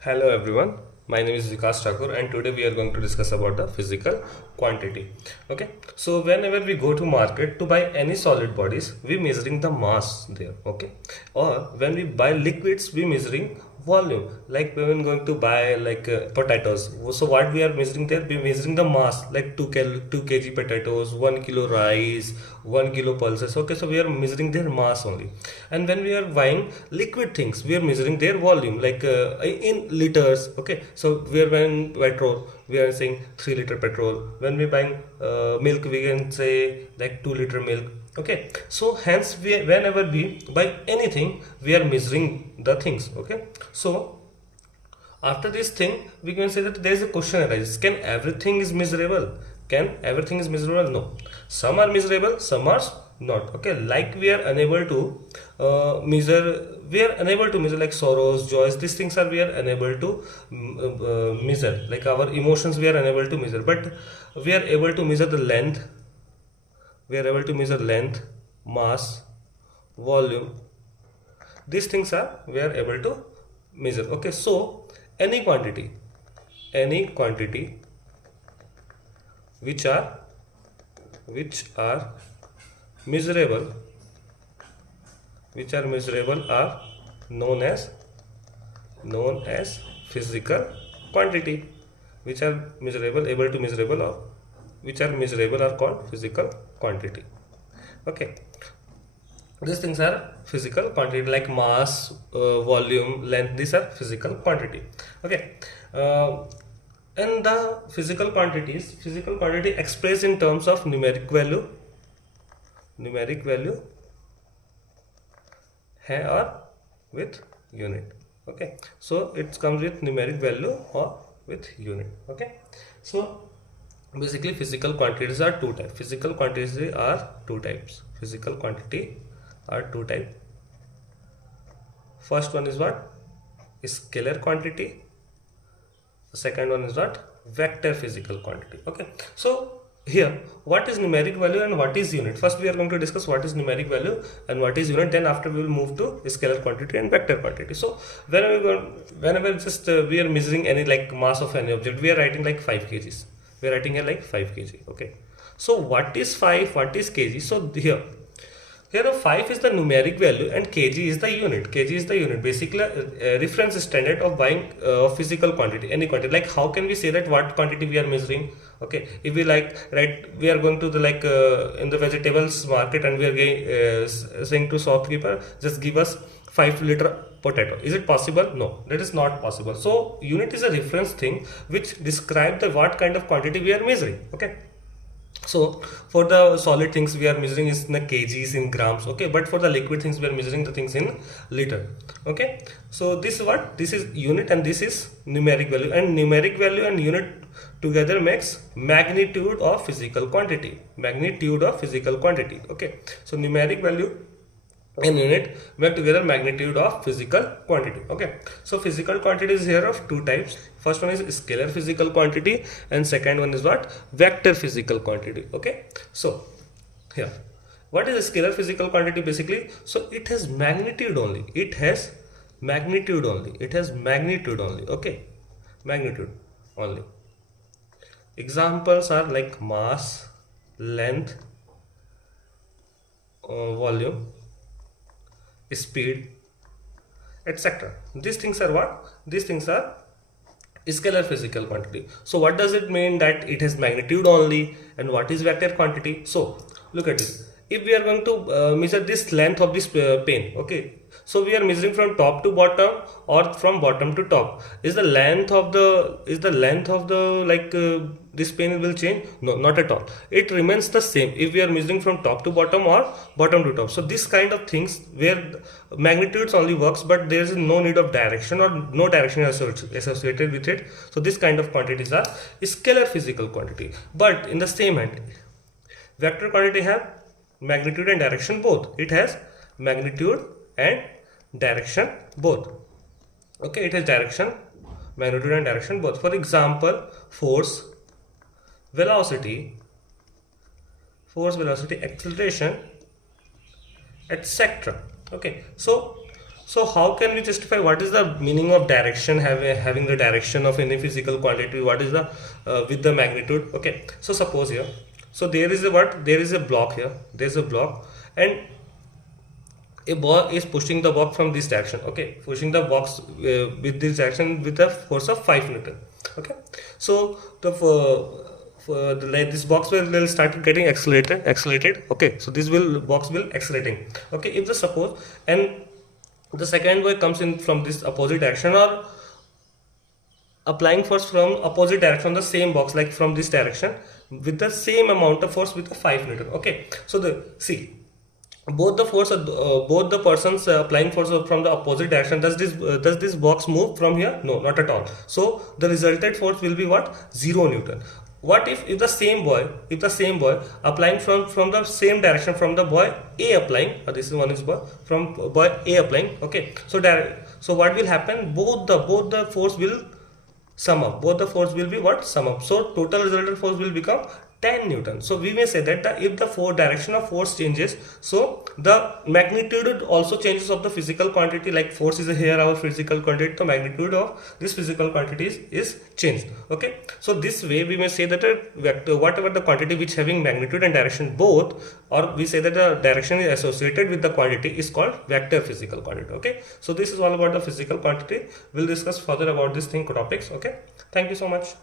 Hello everyone, my name is Vikas Thakur and today we are going to discuss about the physical quantity. Okay, so whenever we go to market to buy any solid bodies, we measuring the mass there. Okay, or when we buy liquids, we measuring volume. Like when going to buy potatoes, so what we are measuring there? We measuring the mass like 2 kg potatoes, 1 kilo rice, 1 kilo pulses. Okay, so we are measuring their mass only. And when we are buying liquid things, we are measuring their volume in liters. Okay, so we are buying petrol, we are saying 3 liter petrol. When we buying milk, we can say like 2 liter milk. Okay, so hence whenever we buy anything, we are measuring the things. Okay, so after this thing we can say that there is a question arises, can everything is measurable? Can everything is measurable? No, some are measurable, some are not. Okay, like we are unable to measure, we are unable to measure like sorrows, joys, these things are we are unable to measure. Like our emotions we are unable to measure, but we are able to measure the length, we are able to measure length, mass, volume. These things are we are able to measure. Okay, so any quantity, any quantity which are measurable, which are measurable are known as physical quantity. Which are measurable, able to measurable, or which are measurable are called physical quantity. Okay, these things are physical quantity like mass, volume, length. These are physical quantity. Okay, uh, and the physical quantity expressed in terms of numeric value or with unit. Okay, so it comes with numeric value or with unit. Okay, so basically physical quantities are two types. Physical quantities are two types. Physical quantity are two types. First one is what? Scalar quantity. The second one is what? Vector physical quantity. Okay, so here what is numeric value and what is unit? First we are going to discuss what is numeric value and what is unit, then after we will move to scalar quantity and vector quantity. So whenever just we are measuring any like mass of any object, we are writing like 5 kgs, we are writing here like 5 kg. Okay, so what is 5, what is kg? So here the 5 is the numeric value and kg is the unit. Kg is the unit, basically reference standard of buying physical quantity, any quantity. Like how can we say that what quantity we are measuring? Okay, if we we are going to the in the vegetables market and we are saying to shopkeeper, just give us 5 liter potato. Is it possible? No, that is not possible. So unit is a reference thing which describe the what kind of quantity we are measuring. Okay, so for the solid things we are measuring is in the kgs, in grams. Okay, but for the liquid things we are measuring the things in liter. Okay, so this is what, this is unit and this is numeric value, and numeric value and unit together makes magnitude of physical quantity. Magnitude of physical quantity. Okay, so numeric value and unit make together magnitude of physical quantity. Okay, so physical quantity is here of two types. First one is scalar physical quantity and second one is what? Vector physical quantity. Okay, so here what is a scalar physical quantity? Basically, so it has magnitude only, it has magnitude only, it has magnitude only. Okay, magnitude only. Examples are like mass, length, volume, speed, etc. These things are what? These things are scalar physical quantity. So what does it mean that it has magnitude only, and what is vector quantity? So look at this. If we are going to measure this length of this pen, okay, so we are measuring from top to bottom or from bottom to top. Is the length of the this pen will change? No, not at all, it remains the same if we are measuring from top to bottom or bottom to top. So this kind of things where magnitudes only works, but there is no need of direction or no direction associated with it. So this kind of quantities are scalar physical quantity. But in the same hand, vector quantity have magnitude and direction both. It has magnitude and direction both. Okay, it has direction, magnitude and direction both. For example, force, velocity, acceleration, etc. Okay, so So how can we justify what is the meaning of direction, having the direction of any physical quantity? What is the with the magnitude? Okay, so suppose here, so there is a what? There is a block here. There is a block, and a ball is pushing the box from this direction. Okay, pushing the box with this direction with a force of 5 Newton. Okay, so like this box will start getting accelerated. Okay, so this will box will accelerating. Okay, if the suppose and the second boy comes in from this opposite direction, or applying force from opposite direction on the same box, like from this direction, with the same amount of force with a 5 Newton. Okay, so the see, both the force both the persons applying force from the opposite direction, does this box move from here? No, not at all. So the resultant force will be what? 0 Newton. What if the same boy, applying from the same direction, from the boy A applying, this is one is boy, from boy A applying. Okay, so so what will happen? Both the force will sum up. Both the force will be what? Sum up. So total resultant force will become 10 Newton. So we may say that if the direction of force changes, so the magnitude also changes of the physical quantity. Like force is here our physical quantity, the magnitude of this physical quantity is changed. Okay, so this way we may say that a vector, whatever the quantity which having magnitude and direction both, or we say that the direction is associated with the quantity, is called vector physical quantity. Okay, so this is all about the physical quantity. We'll discuss further about this topics. Okay, thank you so much.